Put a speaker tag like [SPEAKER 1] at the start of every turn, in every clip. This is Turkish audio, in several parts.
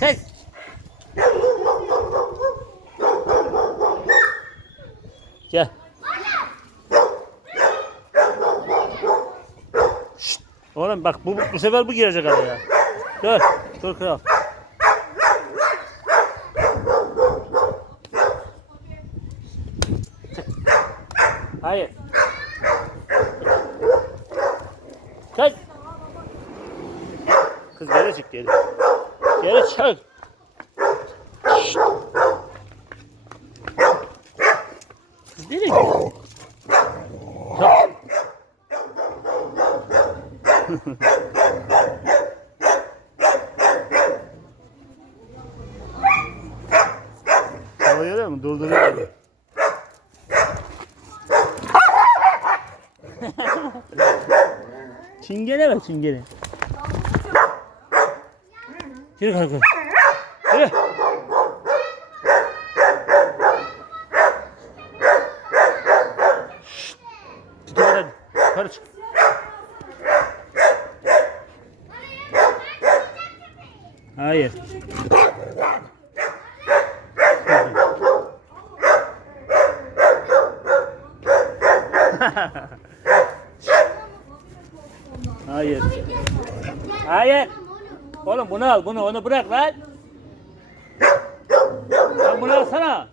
[SPEAKER 1] Kız. Gel. Şşt. Oğlum bak bu, bu sefer bu girecek araya. Dur. Dur kral. Hayır. Kız. Kız geri çık geri. Çık. Şşt. Nereye gidiyor? Çık. Hava görüyor musun? Durduruyor. çingene bak çingene. Yürü kalk kalk. Yürü. Şşt. Tut hadi. Yukarı çık. Hayır. Hayır. Hayır. Oğlum bunu al bunu onu bırak lan. Lan bunu alsana.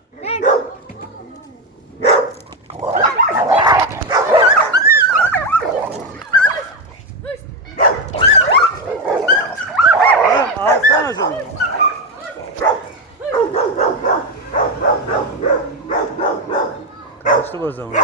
[SPEAKER 1] Oğlum alsana şunu. Kaçtık o zaman.